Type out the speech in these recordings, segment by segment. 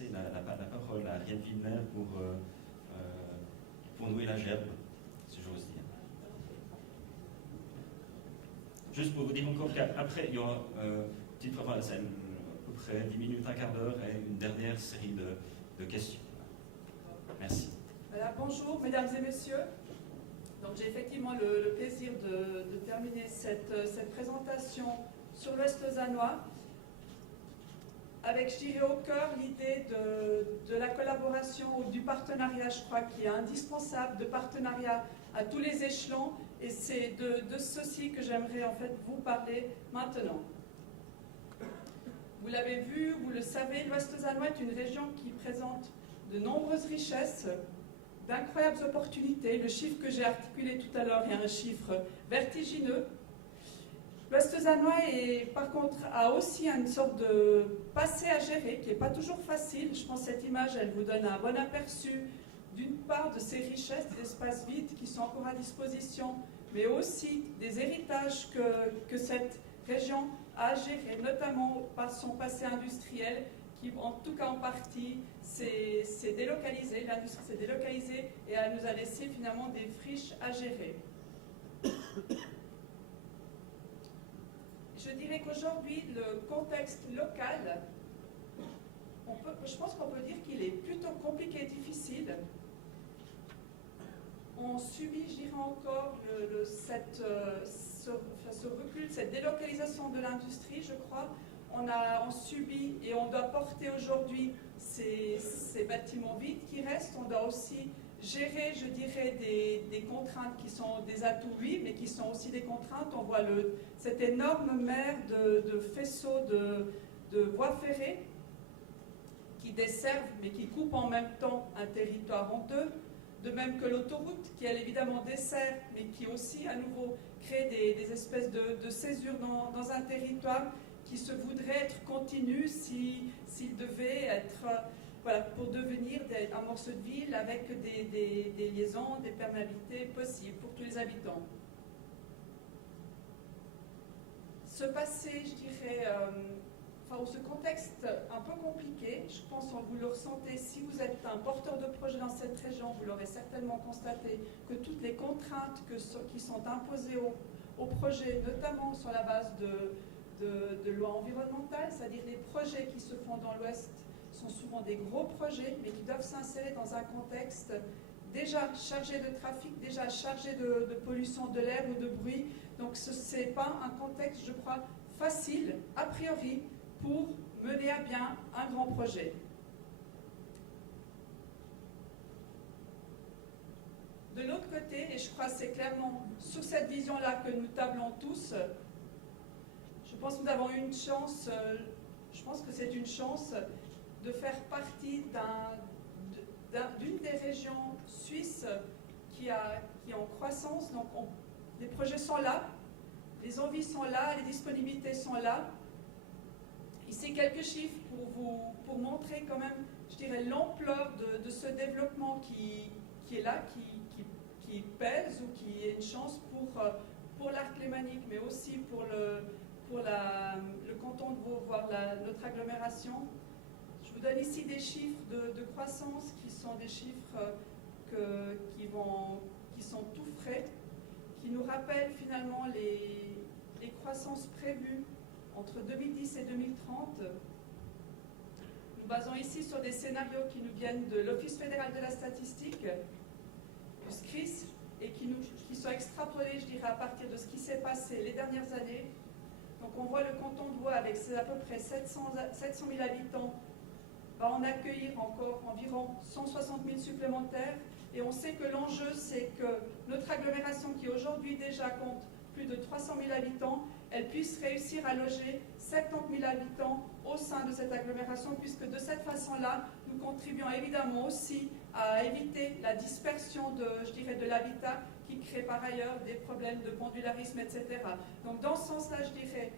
passer la parole à Ariel Wimmer pour nouer la gerbe, si j'ose dire. Juste pour vous dire encore qu'après, il y aura petite fois la scène, à peu près 10 minutes, un quart d'heure, et une dernière série de questions. Merci. Voilà, bonjour, mesdames et messieurs. Donc, j'ai effectivement le plaisir de terminer cette présentation sur l'Ouest lausannois, avec, je dirais, au cœur l'idée de la collaboration ou du partenariat, je crois, qui est indispensable, de partenariat à tous les échelons, et c'est de ceci que j'aimerais en fait vous parler maintenant. Vous l'avez vu, vous le savez, l'Ouest lausannois est une région qui présente de nombreuses richesses, d'incroyables opportunités. Le chiffre que j'ai articulé tout à l'heure est un chiffre vertigineux. L'Ouest lausannois, par contre, a aussi une sorte de passé à gérer qui n'est pas toujours facile. Je pense que cette image, elle vous donne un bon aperçu d'une part de ces richesses, des espaces vides qui sont encore à disposition, mais aussi des héritages que cette région a à gérer, notamment par son passé industriel, qui, en tout cas en partie, s'est délocalisé. L'industrie s'est délocalisée et elle nous a laissé finalement des friches à gérer. Je dirais qu'aujourd'hui, le contexte local, je pense qu'on peut dire qu'il est plutôt compliqué et difficile. On subit, je dirais encore, ce recul, cette délocalisation de l'industrie, je crois. On subit et on doit porter aujourd'hui ces bâtiments vides qui restent. On doit aussi gérer, je dirais, des contraintes qui sont des atouts, oui, mais qui sont aussi des contraintes. On voit cette énorme mer de faisceaux de voies ferrées qui desservent, mais qui coupent en même temps un territoire en deux. De même que l'autoroute, qui elle évidemment dessert, mais qui aussi à nouveau crée des espèces de césures dans un territoire qui se voudrait être continu s'il devait être, voilà, pour devenir un morceau de ville avec des liaisons, des perméabilités possibles pour tous les habitants. Ce passé, je dirais, ce contexte un peu compliqué, je pense que vous le ressentez, si vous êtes un porteur de projet dans cette région, vous l'aurez certainement constaté, que toutes les contraintes qui sont imposées au projet, notamment sur la base de lois environnementales, c'est-à-dire les projets qui se font dans l'Ouest sont souvent des gros projets, mais qui doivent s'insérer dans un contexte déjà chargé de trafic, déjà chargé de pollution de l'air ou de bruit. Donc ce n'est pas un contexte, je crois, facile, a priori, pour mener à bien un grand projet. De l'autre côté, et je crois que c'est clairement sur cette vision-là que nous tablons tous, je pense que nous avons une chance, je pense que c'est une chance de faire partie d'une des régions suisses qui est en croissance. Donc les projets sont là, les envies sont là, les disponibilités sont là. Ici, quelques chiffres pour montrer quand même, je dirais, l'ampleur de ce développement qui est là, qui pèse ou qui est une chance pour l'arc lémanique, mais aussi pour le canton de Vaud, voire notre agglomération. Je vous donne ici des chiffres de croissance qui sont des chiffres qui sont tout frais, qui nous rappellent finalement les croissances prévues entre 2010 et 2030. Nous basons ici sur des scénarios qui nous viennent de l'Office fédéral de la statistique, du SCRIS, et qui sont extrapolés, je dirais, à partir de ce qui s'est passé les dernières années. Donc on voit le canton de Vaud avec à peu près 700 000 habitants, va en accueillir encore environ 160 000 supplémentaires. Et on sait que l'enjeu, c'est que notre agglomération, qui aujourd'hui déjà compte plus de 300 000 habitants, elle puisse réussir à loger 70 000 habitants au sein de cette agglomération, puisque de cette façon-là, nous contribuons évidemment aussi à éviter la dispersion de l'habitat qui crée par ailleurs des problèmes de pendularisme, etc. Donc dans ce sens-là, je dirais,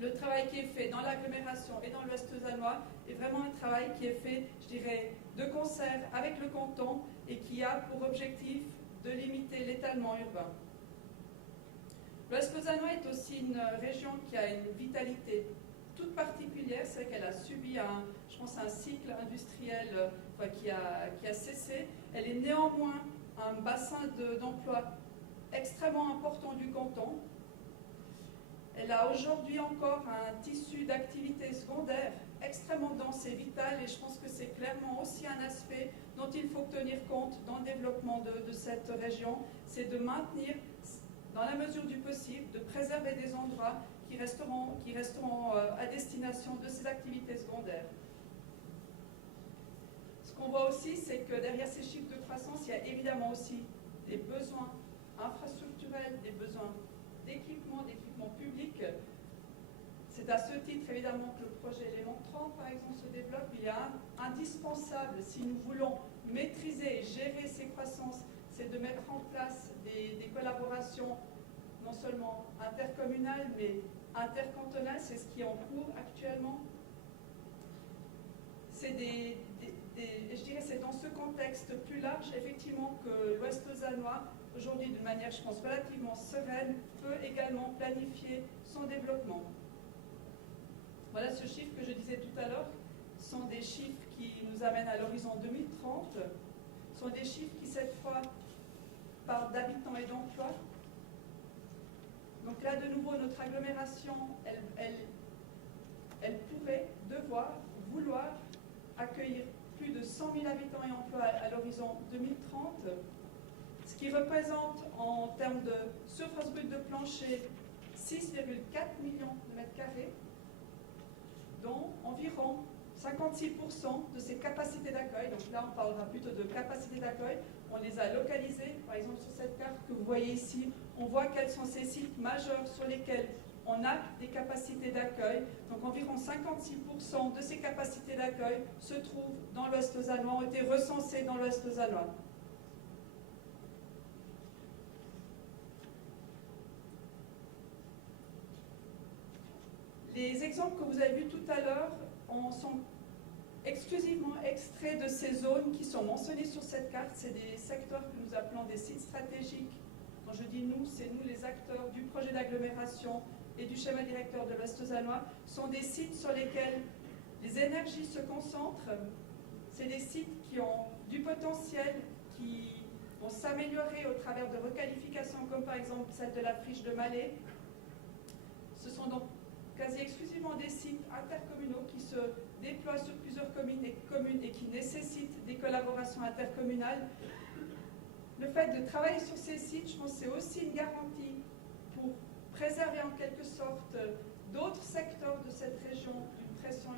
le travail qui est fait dans l'agglomération et dans l'Ouest lausannois est vraiment un travail qui est fait, je dirais, de concert avec le canton et qui a pour objectif de limiter l'étalement urbain. L'Ouest lausannois est aussi une région qui a une vitalité toute particulière, c'est qu'elle a subi je pense, un cycle industriel qui a cessé. Elle est néanmoins un bassin d'emploi extrêmement important du canton. Elle a aujourd'hui encore un tissu d'activités secondaires extrêmement dense et vital, et je pense que c'est clairement aussi un aspect dont il faut tenir compte dans le développement de cette région, c'est de maintenir, dans la mesure du possible, de préserver des endroits qui resteront à destination de ces activités secondaires. Ce qu'on voit aussi, c'est que derrière ces chiffres de croissance, il y a évidemment aussi des besoins infrastructurels, des besoins d'équipement public. C'est à ce titre, évidemment, que le projet Élément 30, par exemple, se développe. Il est indispensable, si nous voulons maîtriser et gérer ces croissances, c'est de mettre en place des collaborations non seulement intercommunales, mais intercantonales. C'est ce qui est en cours actuellement. Je dirais c'est dans ce contexte plus large, effectivement, que l'Ouest lausannois, aujourd'hui, de manière, je pense, relativement sereine, peut également planifier son développement. Voilà ce chiffre que je disais tout à l'heure, sont des chiffres qui nous amènent à l'horizon 2030, sont des chiffres qui, cette fois, parlent d'habitants et d'emplois. Donc là, de nouveau, notre agglomération, elle pourrait, vouloir accueillir plus de 100 000 habitants et emplois à l'horizon 2030, ce qui représente en termes de surface brute de plancher 6,4 millions de mètres carrés, dont environ 56% de ces capacités d'accueil. Donc là, on parlera plutôt de capacités d'accueil. On les a localisées, par exemple sur cette carte que vous voyez ici, on voit quels sont ces sites majeurs sur lesquels on a des capacités d'accueil. Donc environ 56% de ces capacités d'accueil se trouvent dans l'Ouest lausannois, ont été recensées dans l'Ouest lausannois. Les exemples que vous avez vus tout à l'heure sont exclusivement extraits de ces zones qui sont mentionnées sur cette carte. C'est des secteurs que nous appelons des sites stratégiques. Quand je dis nous, c'est nous les acteurs du projet d'agglomération et du schéma directeur de l'Ouest lausannois. Ce sont des sites sur lesquels les énergies se concentrent. C'est des sites qui ont du potentiel, qui vont s'améliorer au travers de requalifications, comme par exemple celle de la friche de Malais. Ce sont donc quasi exclusivement des sites intercommunaux qui se déploient sur plusieurs communes et qui nécessitent des collaborations intercommunales. Le fait de travailler sur ces sites, je pense que c'est aussi une garantie pour préserver en quelque sorte d'autres secteurs de cette région d'une pression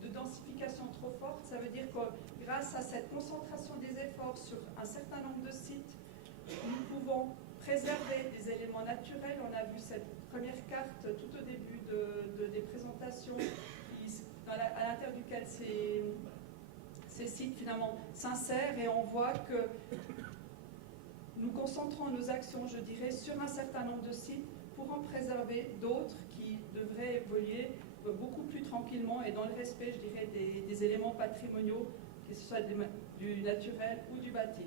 de densification trop forte. Ça veut dire que grâce à cette concentration des efforts sur un certain nombre de sites, nous pouvons préserver des éléments naturels. On a vu cette première carte tout au début des présentations, à l'intérieur duquel ces sites finalement s'insèrent, et on voit que nous concentrons nos actions, je dirais, sur un certain nombre de sites pour en préserver d'autres qui devraient évoluer beaucoup plus tranquillement et dans le respect, je dirais, des éléments patrimoniaux, que ce soit du naturel ou du bâti.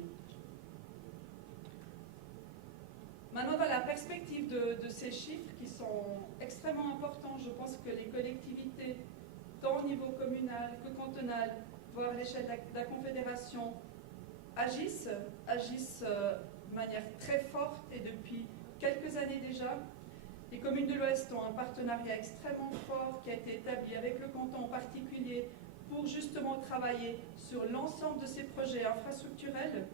Maintenant, dans la perspective de ces chiffres qui sont extrêmement importants, je pense que les collectivités, tant au niveau communal que cantonal, voire à l'échelle de la Confédération, agissent de manière très forte et depuis quelques années déjà. Les communes de l'Ouest ont un partenariat extrêmement fort qui a été établi avec le canton en particulier pour justement travailler sur l'ensemble de ces projets infrastructurels.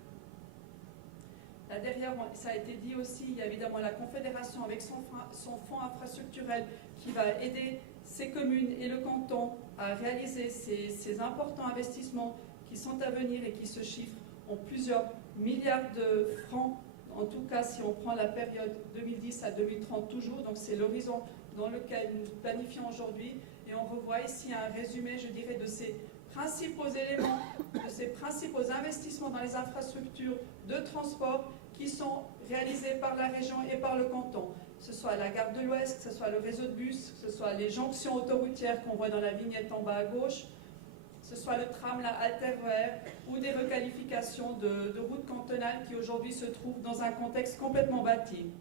Là derrière, ça a été dit aussi, il y a évidemment la Confédération avec son fonds infrastructurel qui va aider ces communes et le canton à réaliser ces importants investissements qui sont à venir et qui se chiffrent en plusieurs milliards de francs, en tout cas si on prend la période 2010 à 2030 toujours, donc c'est l'horizon dans lequel nous planifions aujourd'hui, et on revoit ici un résumé, je dirais, de ces principaux éléments, de ces principaux investissements dans les infrastructures de transport qui sont réalisés par la région et par le canton. Que ce soit la gare de l'Ouest, que ce soit le réseau de bus, que ce soit les jonctions autoroutières qu'on voit dans la vignette en bas à gauche, que ce soit le tram, la Alterware, ou des requalifications de routes cantonales qui aujourd'hui se trouvent dans un contexte complètement bâti.